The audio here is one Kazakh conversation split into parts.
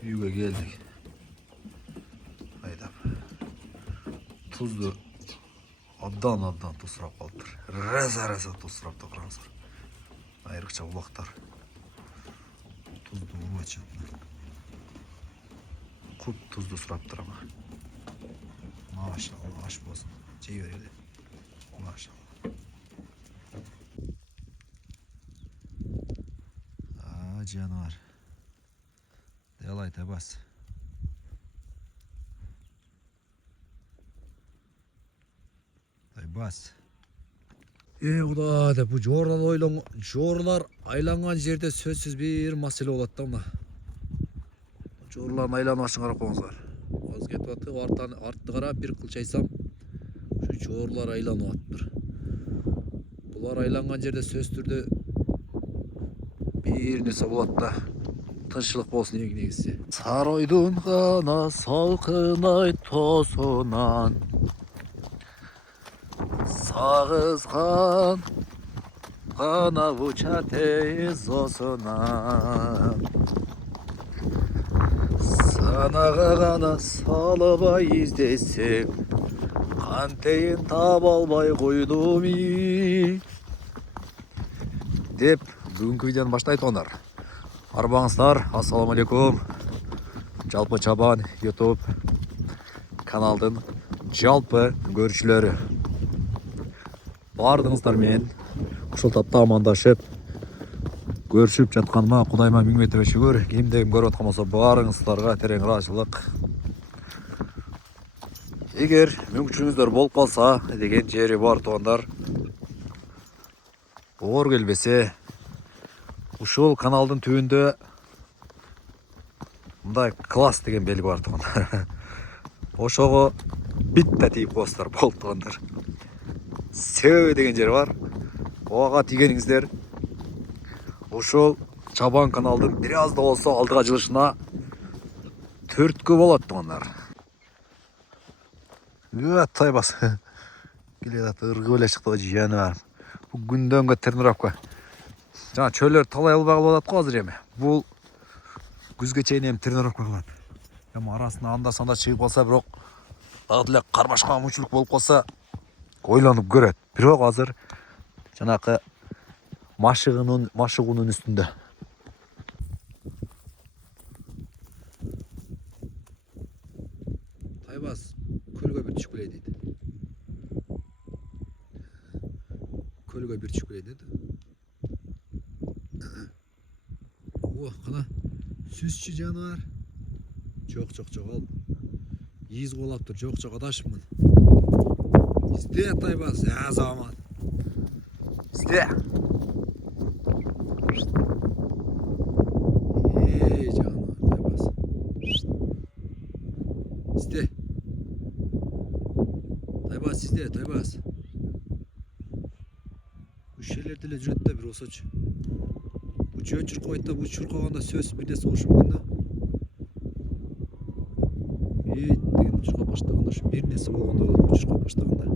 Үйге geldik. Haydap. Tuzlu abdan tuz sұрап қалыптыр. Рәза tuz сұрап та қараңыздар. Айрықша бұлақтар. Tuzlu очень. Құп tuzlu сұрап ama. Maşallah aş болсын. Жей береді. Maşallah. Жануар. Делай табас. Тайбас. Құда деп бұл жорлар айланған жерде сөзсіз бір мәселе болады да мына. Жорларын айлану ашын қарап қойыңыздар. Аз кетіп атты, артты қарап бір қылшайсам, şu жорлар айлану аттыр. Бұлар айланған жерде сөз түрде bir nesi болады да. Тыншылық болсын ең негізі. Саройдың ғана салқын ай тосынан сағызған ғана ұчар тез осынан санаға ғана салып ай іздесем қантейін таба албай қойдым деп бүгінгі видеоны баштайды ондар. Арбаңыздар, ассаламалейкум. Жалпы Чабан YouTube каналдың жалпы көрушілері. Бардыңыздар мен ұшыл тапта амандашып көрішіп жатқаныма Құдайыма мың метр шүгір. Кімдегім көріп отқан болса барыңыздарға терең разылық. Егер мүмкіншілігіңіздер болып қалса деген жері бар туғандар. Ор келбесе ушул каналдың түбүндө мындай класс деген белги бар тугандар. Ошого битте тийип коесуздар болду тугандар. Сөө деген жер бар. Ага тийгениңиздер ушул Чабан каналдын бир аз да болсо алдыга жылышына түрткү болот тугандар. Тайбас. Келет ыргы эле чыкты жаныбар. Бу күндөнгө тренировка. Жаңа чөлөр талай албагы болот го азыр эми. Бул күзгө чейин эми тренировка кылат. Эми арасында анда-санда чыгып калса, бирок дагы эле кармашка мучулук болуп калса, ойлонуп көрөт. Бирок азыр жанакы машыгуунун үстүндө. Тайбас көлгө бир түшүп келейин дейт. Көлгө бир түшүп келейин дейт. Қана сүзші жануар. Жоқ ал. Ез қолап тұр. Жоқ адашымын. Изде Тайбас. Заман. Изде. Жануар Тайбас. Изде. Тайбас изде, Тайбас. Үш жерлерде эле жүрөт да бир осочу. Жөн чуркабайт да, бу чуркаганда сөз бир нерсе болушу мүмкүн да. Деген чуркап баштаганда ушу бир нерсе болгондой болот, бу чуркап баштаганда.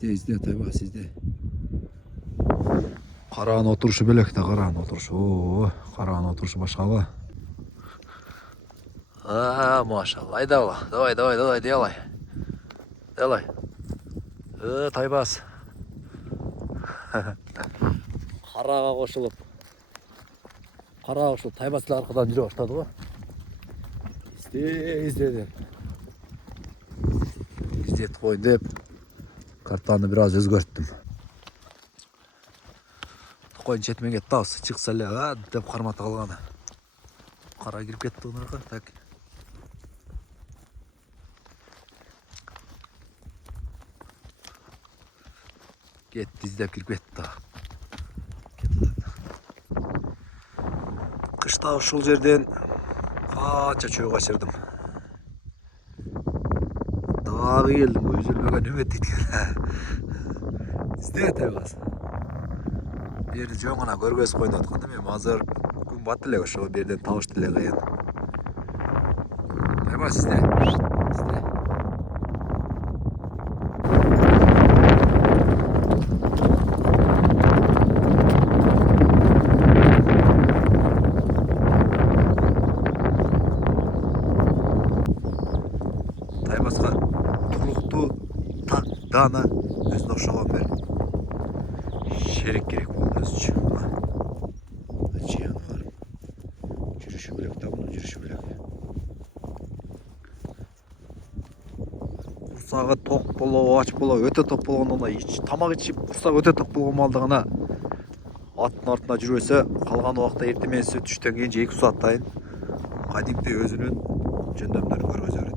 Изде Тайбас, изде. Караанын отурушу белек да, караанын отурушу. Караанын отурушу башкабы. Машалла, давай, делай. Тайбас. Карага кошулуп. Тайбас эле аркадан жүрө баштады го. Изде. Издет коюн деп картаны бир аз өзгөрттүм. Коюн четимен кетти да, чыкса эле деп кармата калганы. Кара кирип кетти онарга, так. Кетти, издеп кирип кетти. Кышта ушул жерден канча чөй качырдым. Дагы келдим, үзүлбөгөн үмүт дейт. Изде Тайбас. Бир жөн гана көргөзүп коюн деп атканда мен азыр күн бат эле ошо берден табыш деле кыйын. Тайбас изде. Айбасқа тұрлықты тақ дана өзіне ұқсаған бір шерек керек болды өзінше. Жиыны бар. Жүріші бөлек та бұны, жүріші бөлек. Құрсағы тоқ болу, ач болу, өте тоқ болғанда тамақ ішіп құрсақ өте тоқ болған малдығына аттың артына жүресе қалған уақытта ертемен түштен кейін 2 сағаттайын кәдімгідей өзінің жөндемдерін көргөзө берет.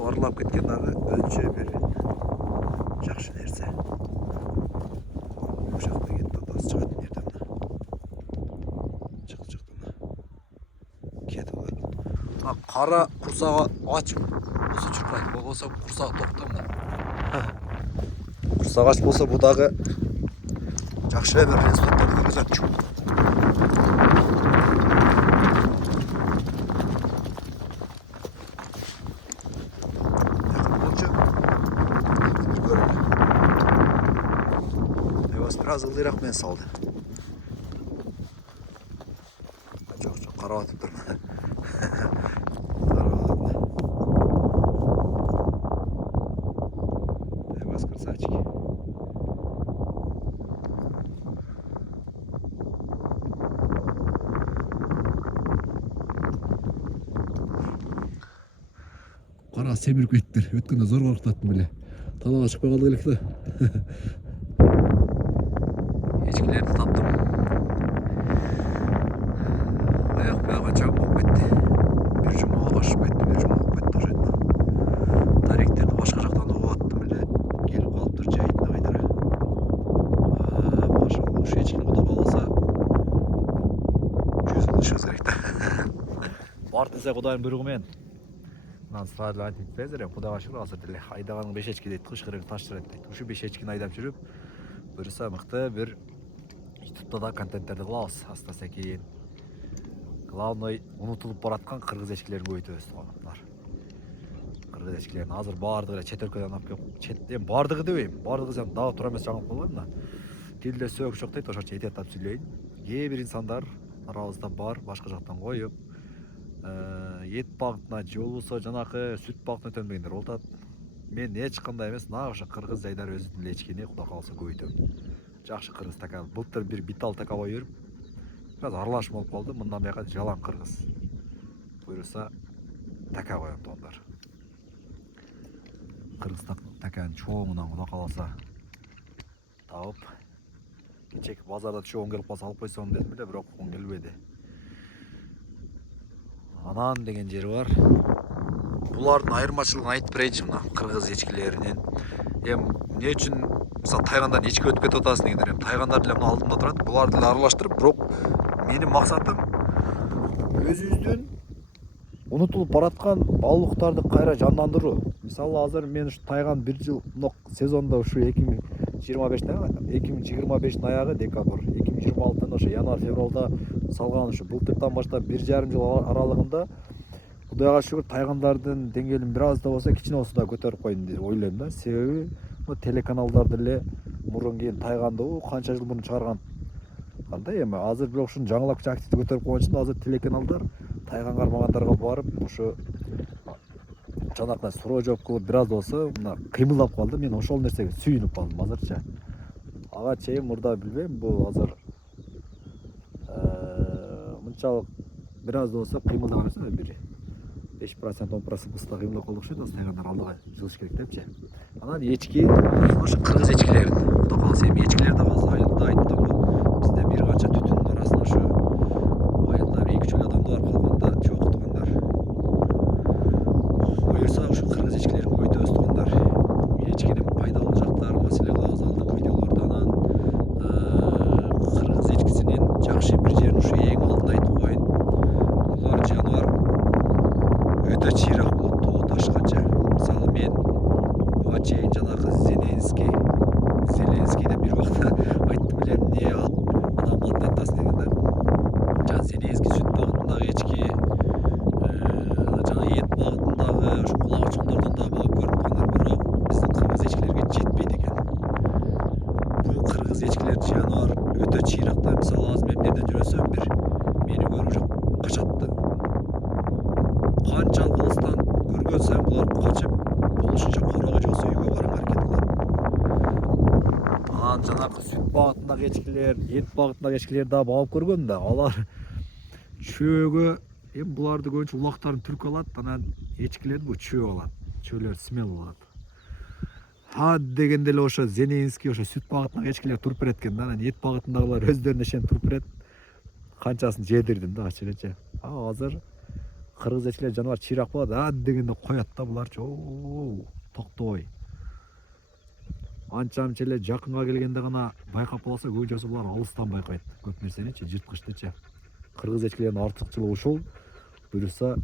Арылап кеткен дағы өзінше бір жақсы нәрсе. Бұл жақта кетті, отасы шығатын жерде мына. Жақтан кетіп бар. Қара құрсаға ач осы жүрмайды. Бұл болса құрсаға тоқты мына. Құрсаға ач болса бұл дағы жақсы бір результаттарды көргізеді. Biraz ıldırak men saldı. Çok kara atıp durma. Bas kırsaçki. Kara semirip kettir. Ötkende zor korktattım bile. Talağa çıkmay kaldı gelip de. Ешкілерді таптым. Аяқ-баяға жау болып кетті. Bir жұмаға қашып кетті, bir жұмаға кетті қажайдына. Таректерді башқа жақтан оғып аттым біле. Келіп қалып тұр жайында қайдары. Машалла, ұшы ешкіні құда қаласа 100 жыл ішіңіз керекті. Бар десе құдайын бұйрығымен. Мынаны сұрады айтып безер, құдайға шүкір азыр діле. Айдағаның 5 ешкі дейді, қышқырығы таштырады дейді. Ұшы 5 ешкіні айдап жүріп, бірісі мықты бір YouTube'da da kontentlerді қылауыз, астаса кейін. Главный, ұнытылып баратқан қырғыз ешкілерін көйті өсті қонақтар. Қырғыз ешкілерін азыр бардығы чет өлкеден алып келіп, бардығы демеймін, бардығы сен дағы тұра емес жаңылып болайын да. Тілде сөк жоқ дейді, ошарча ет еттап сөйлейін. Кейбір инсандар аралызда бар, башқа жақтан қойып, ет бағытына жолысы, жанақы, сүт бағытына төнбегендер олтады. Мен ешқандай емес, нағыша қырғыз жайдар өзінің ешкені құда қалса көйтім. Жақшы қырғыз такан. Бұлттыр бір битал така қойып, biraz аралашым болып қалды. Мұндан бияқа жалан қырғыз. Бұйырса така қойып тоңдар. Қырғыз такан чоңынан құда қаласа тауып. Кечек базарда чоң келіп қалса алып қойсам дедім біле, бірақ оң келбеді. Анан деген жері бар. Бұлардың айырмашылығын айтып берейінші мына қырғыз ешкілерінен. Не үшін мысалы тайғандан ешкі өтіп кетіп отасың дегендер. Тайғандар деле мына алдымда тұрады. Бұларды деле аралаштырып, бірақ менің мақсатым өзіміздің ұнытылып баратқан балықтарды қайра жандандыру. Мысалы азыр мен үш тайған бір жыл сезонда ушу 2025 аяғы декабр, 2026 ошо январь-февралда салған ушу былтырдан баштап 1,5 жыл аралығында Құдайға шүкір тайғандардың деңгейін біраз да болса кичине болса да көтеріп қойдым деп ойлаймын да. Себебі телеканалдар деле мурун кейін тайғанды қанша жыл бұрын шығарған. Қандай эми азыр бирок ушуну жаңылап активди көтөрүп койгон үчүн азыр телеканалдар тайган кармагандарга барып ушу жанактай суроо жооп кылып бир аз болсо мына кыймылдап калды. Мен ошол нерсеге сүйүнүп калдым азырча. Ага чейин мурда билбейм, бул азыр мынчалык бир аз болсо кыймылдаган нерсе бир 5% 10% ысыта кыймылдап калдык ошо тайгандар алдыга жылыш керек депчи. Анан эчки ошо кыргыз эчкилерин кудай кааласа эми эчкилерди азыр айылда айттым го. Бизде бир канча түтүндүн арасында ошо айылда 2-3 адам бар, калганда жок тугандар. Буюрса ошо кыргыз эчкилерин көбөйтөбүз тугандар. Эчкинин пайдалуу жактарын маселе кылабыз алдыңкы видеолордо. Анан кыргыз эчкисинин жакшы бир жерин ошо эң алдында айтып коеюн. Булар жаныбар өтө чыйрак болот тоо ташканча. Мисалы мен буга чейин жанагы Зеленскийде бир убакта айттым эле, эмне адам атын айтасың дегенде. Жана Зеленский сүт багытындагы эчки, жана эт багытындагы ошо кулак учундордон да багып көрүп калгандар, бирок биздин кыргыз эчкилерге жетпейт экен. Бул кыргыз эчкилер жаныбар өтө чыйракта. Мисалы азыр мен жерден жүрөсөм бир мени көрүп качат да. Канча алгылыстан көргөн сайын булар качып болушунча корого жоксо үйгө барууга аракет кылам. Анан жанагы сүт багытындагы эчкилер, эт багытындагы эчкилер да багып көргөм да. Алар чөөгө эми буларды көбүнчө улактарын түркү алат, анан эчкилерди бу чөө алат. Чөөлөр смел алат. Дегенде эле ошо Зенинский ошо сүт багытындагы эчкилер туруп берет экен да. Анан эт багытындагылар өздөрүнө ишенип туруп берет. Канчасын жедирдим да ачык элечи. Азыр кыргыз эчкилер жаныбар чыйрак болот. Дегенде коят да буларчы. Токтобой. Анча-мынча эле жакынга келгенде гана байкап калса, көбүнчөсү булар алыстан байкайт. Көп нерсеничи, жырткычтычы. Кыргыз эчкилеринин артыкчылыгы ушул. Буюрса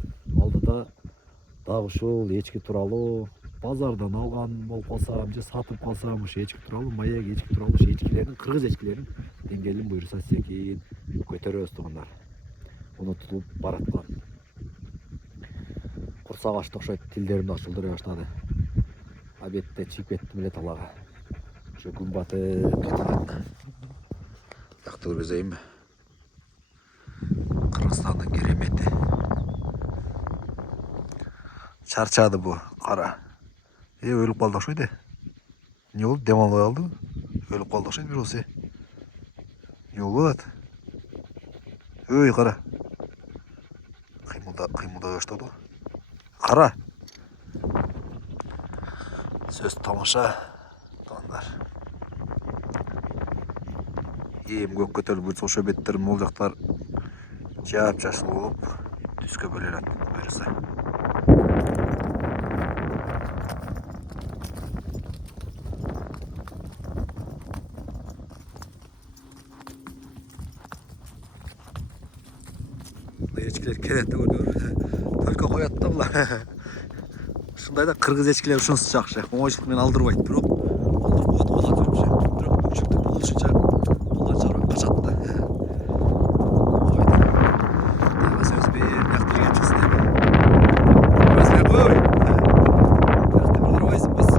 алдыда дагы ушул эчки тууралуу базардан алган болуп калсам же сатып калсам ошо эчки тууралуу маек, эчки тууралуу ошо эчкилердин, кыргыз эчкилеринин деңгээлин буюрса секин көтөрөбүз туугандар. Унутулуп бараткан. Курсак ачты окшойт, тилдерим да чылдырай баштады. Обедте чыгып кеттим эле талага. Ошо күн батып жатат. Бакты көргөзөйүнбү? Кыргызстандын керемети. Чарчады бу, кара. Өлүп калды окшойт. Эмне болду? Дем албай калдыбы? Өлүп калды окшойт бирөөсү. Эмне болуп атат? Кара. Кыймылдай баштады. Кара. Сөз тамаша. Туугандар. Көк көтөрүлүп буйрса ошо беттер могул жактар жап-жашыл болуп түскө бөлөнөт буйрса. Эчкилер келет да көрдүңөр. Только коят да булар. Ушундай да кыргыз эчкилер ушунусу жакшы. Оңойчулук менен алдырбайт, бирок алдырып коет жүрүпчү. Бирок көпчүлүктө болушунча болгон чарба качат да. Дагы сөз бер, бияк жерге чыксын деп. Басма кой. Бияктан бир карабайсың бас.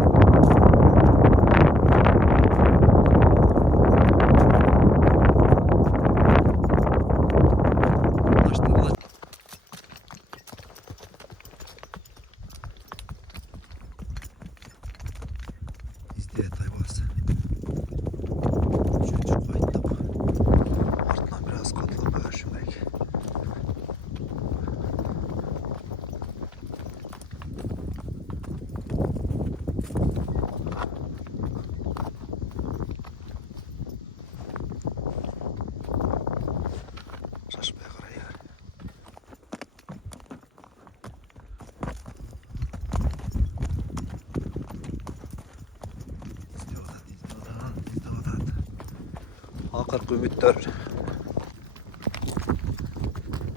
Акыркы үмүттөр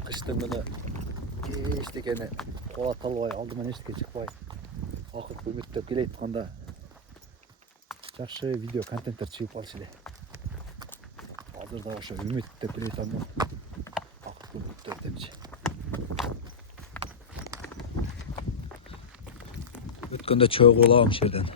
кыштын күнү эчтекени колото албай, алдыман эчтеке чыкпай акыркы үмүттөп келе атканда жакшы видео контенттер чыгып калчу эле. Азыр да ошо үмүттөп келе жатам. Акыркы үмүттөр депчи. Өткөндө чөөгү улабам ушерден.